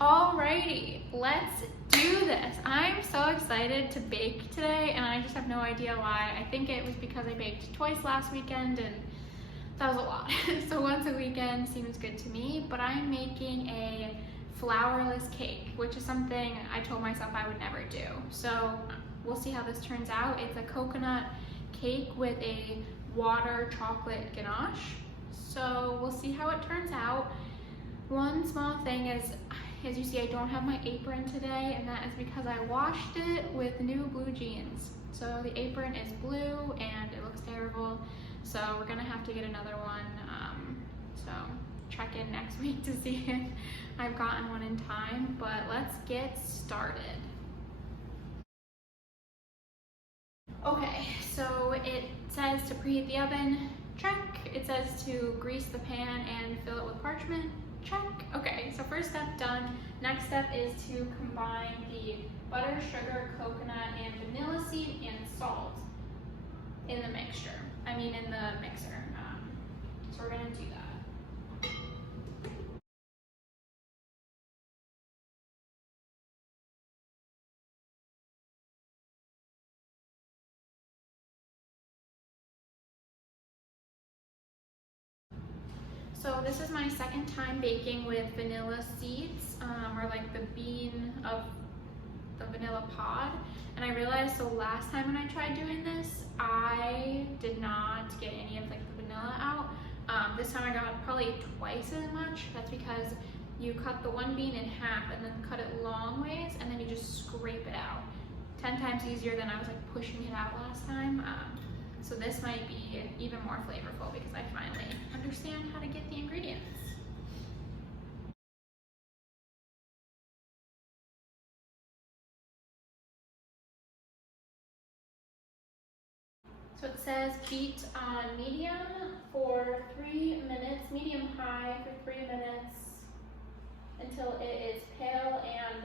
Alrighty, let's do this. I'm so excited to bake today and I just have no idea why. I think it was because I baked twice last weekend and that was a lot. So once a weekend seems good to me, but I'm making a flourless cake, which is something I told myself I would never do. So we'll see how this turns out. It's a coconut cake with a water chocolate ganache. So we'll see how it turns out. One small thing is, as you see, I don't have my apron today, and that is because I washed it with new blue jeans. So the apron is blue and it looks terrible. So we're gonna have to get another one. So check in next week to see if I've gotten one in time, but let's get started. Okay, so it says to preheat the oven, check. It says to grease the pan and fill it with parchment, check. Okay, so first step done. Next step is to combine the butter, sugar, coconut, and vanilla seed and salt in the mixture. In the mixer. So we're gonna do that. So this is my second time baking with vanilla seeds, or like the bean of the vanilla pod. And I realized the last time when I tried doing this, I did not get any of like the vanilla out. This time I got probably twice as much. That's because you cut the one bean in half and then cut it long ways and then you just scrape it out. 10 times easier than I was like pushing it out last time. So this might be even more flavorful because I finally understand how to get the ingredients. So it says beat on medium for 3 minutes, medium high for 3 minutes until it is pale and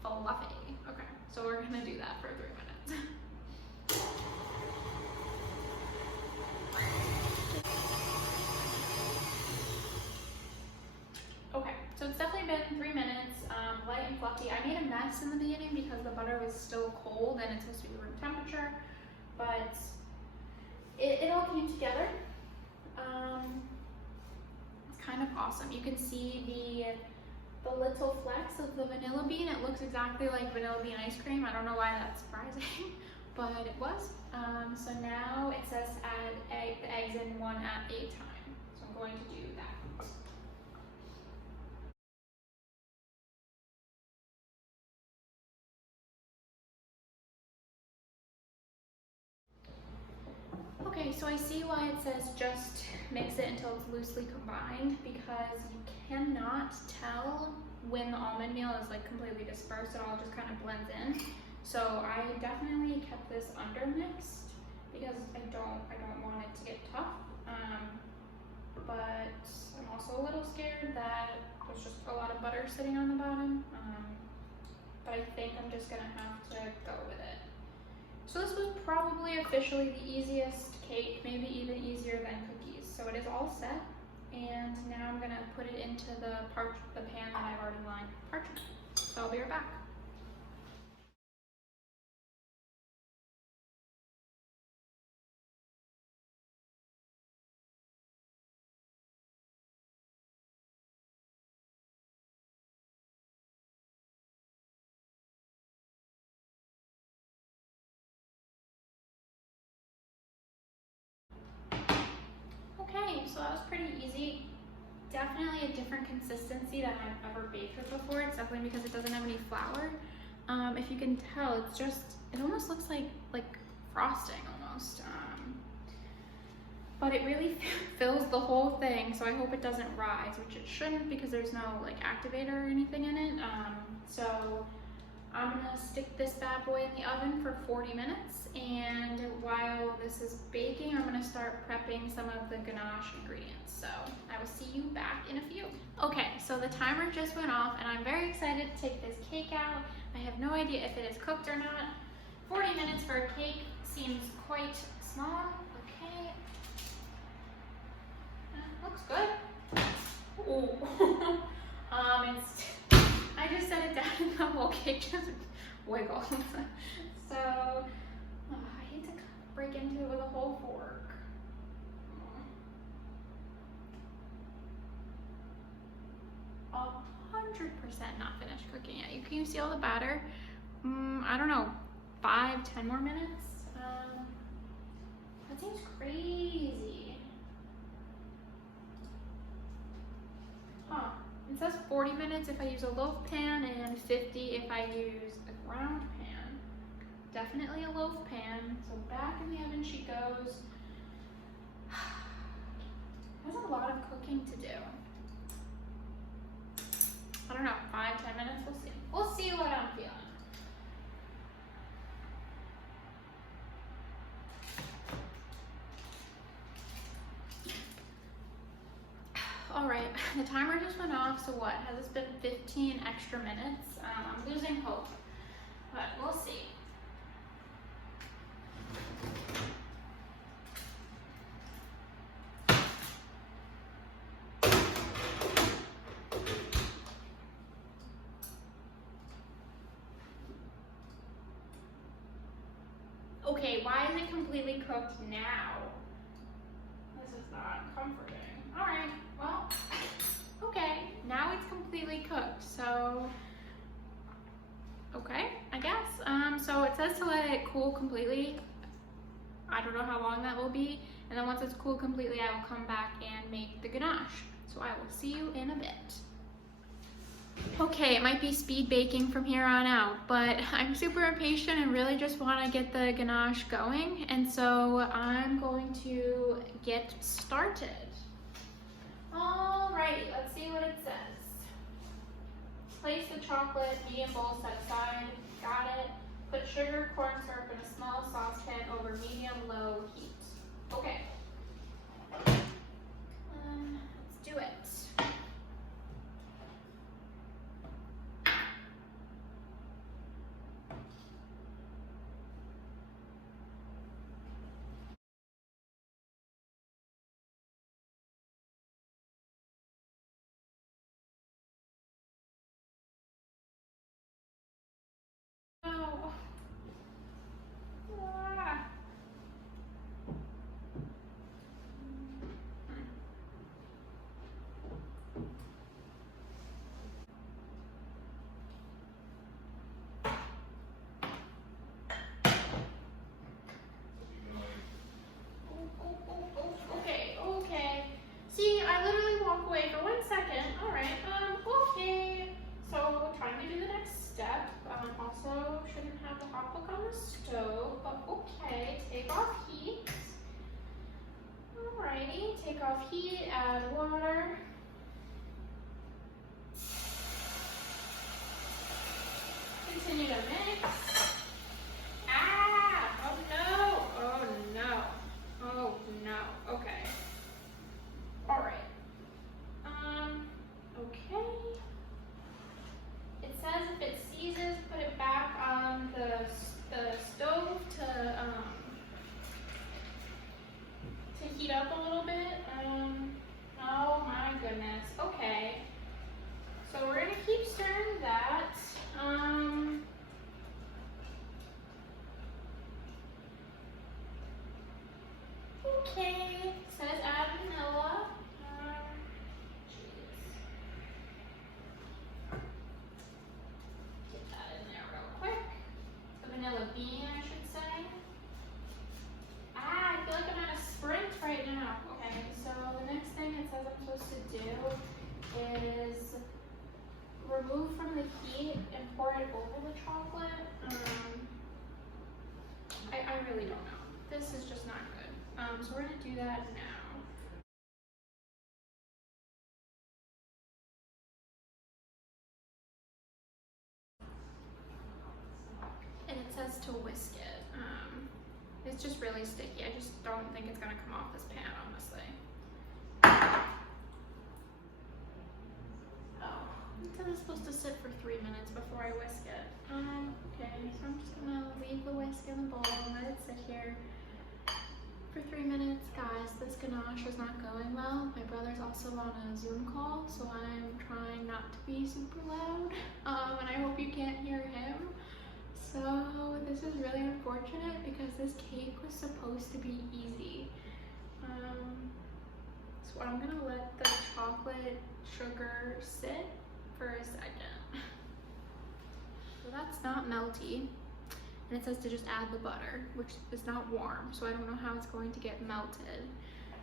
fluffy. Okay, so we're gonna do that for 3 minutes. Okay, so it's definitely been 3 minutes, light and fluffy. I made a mess in the beginning because the butter was still cold and it's supposed to be room temperature, but it all came together. It's kind of awesome. You can see the little flecks of the vanilla bean. It looks exactly like vanilla bean ice cream. I don't know why that's surprising, but it was. So now it says to add the eggs in one at a time. So I'm going to do that. Okay, so I see why it says just mix it until it's loosely combined, because you cannot tell when the almond meal is like completely dispersed. It all just kind of blends in. So I definitely kept this under mixed because I don't want it to get tough. But I'm also a little scared that there's just a lot of butter sitting on the bottom. But I think I'm just gonna have to go with it. So this was probably officially the easiest cake, maybe even easier than cookies. So it is all set, and now I'm gonna put it into the pan that I've already lined with parchment. So I'll be right back. Okay, so that was pretty easy. Definitely a different consistency than I've ever baked with before. It's definitely because it doesn't have any flour. If you can tell, it almost looks like frosting almost. But it really fills the whole thing, so I hope it doesn't rise, which it shouldn't because there's no like activator or anything in it. So I'm gonna stick this bad boy in the oven for 40 minutes, and while this is baking, I'm gonna start prepping some of the ganache ingredients. So I will see you back in a few. Okay, so the timer just went off, and I'm very excited to take this cake out. I have no idea if it is cooked or not. 40 minutes for a cake seems quite small. Okay, looks good. Ooh. the whole cake just wiggles. So I hate to break into it with a whole fork. 100% not finished cooking yet. Can you see all the batter? I don't know, 5-10 more minutes? That seems crazy. Huh. It says 40 minutes if I use a loaf pan and 50 if I use a ground pan. Definitely a loaf pan. So back in the oven she goes. That's a lot of cooking to do. I don't know, 5-10 minutes, we'll see. We'll see what I'm feeling. All right, the timer just went off, so what? Has this been 15 extra minutes? I'm losing hope, but we'll see. Okay, why is it completely cooked now? This is not comforting. All right, well, okay, now it's completely cooked, so, okay, I guess. So it says to let it cool completely. I don't know how long that will be, and then once it's cooled completely, I will come back and make the ganache. So I will see you in a bit. Okay, it might be speed baking from here on out, but I'm super impatient and really just want to get the ganache going, and so I'm going to get started. Alrighty, let's see what it says. Place the chocolate, medium bowl set aside. Got it. Put sugar, corn syrup in a small saucepan over medium-low heat. Okay. Let's do it. Oh. Ah. Okay. See, I literally walk away for 1 second. All right. Okay. So trying to do the next step. Also shouldn't have the hot book on the stove, but okay. Take off heat. Alrighty. Take off heat. Add water. Continue to mix. Ah! Oh no! Oh no! Oh no! Okay. All right. Okay. It says if it seizes, put it back on the stove to heat up a little bit. Oh my goodness. Okay. So we're gonna keep stirring that. Okay. It says add vanilla. Get that in there real quick. The vanilla bean, I should say. I feel like I'm at a sprint right now. Okay, so the next thing it says I'm supposed to do is remove from the heat and pour it over the chocolate. I really don't know. This is just not good. So we're gonna do that now. And it says to whisk it. It's just really sticky. I just don't think it's gonna come off this pan, honestly. Oh, it says it's supposed to sit for 3 minutes before I whisk it. Okay, so I'm just gonna leave the whisk in the bowl and let it sit here. for 3 minutes. Guys, this ganache is not going well. My brother's also on a Zoom call, so I'm trying not to be super loud, and I hope you can't hear him. So this is really unfortunate because this cake was supposed to be easy. So I'm gonna let the chocolate sugar sit for a second. So that's not melty. And it says to just add the butter, which is not warm, so I don't know how it's going to get melted.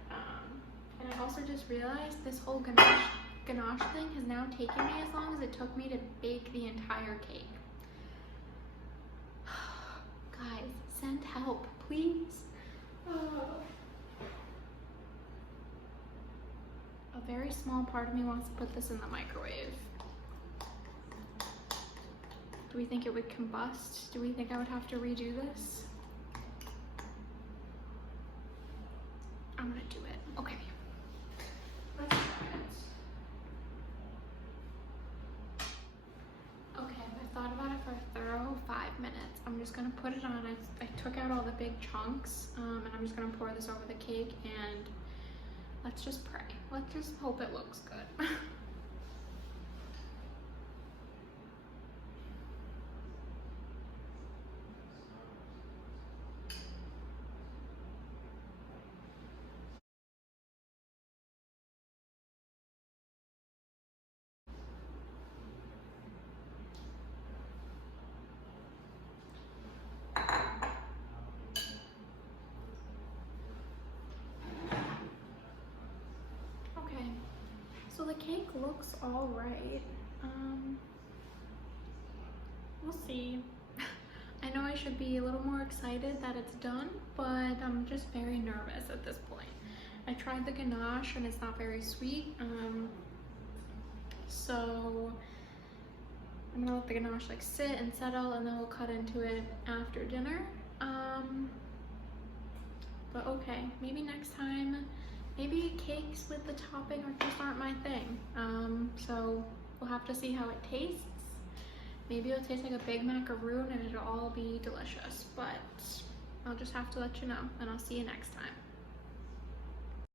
And I also just realized this whole ganache thing has now taken me as long as it took me to bake the entire cake. Guys, send help, please. A very small part of me wants to put this in the microwave. Do we think it would combust? Do we think I would have to redo this? I'm gonna do it. Okay. Let's try it. Okay, I thought about it for a thorough 5 minutes. I'm just gonna put it on. I took out all the big chunks, and I'm just gonna pour this over the cake, and let's just pray. Let's just hope it looks good. So the cake looks all right. We'll see. I know I should be a little more excited that it's done, but I'm just very nervous at this point. I tried the ganache and it's not very sweet. So I'm gonna let the ganache like sit and settle, and then we'll cut into it after dinner. But okay, maybe next time. Maybe cakes with the topping just aren't my thing. So we'll have to see how it tastes. Maybe it'll taste like a Big Macaroon and it'll all be delicious, but I'll just have to let you know, and I'll see you next time.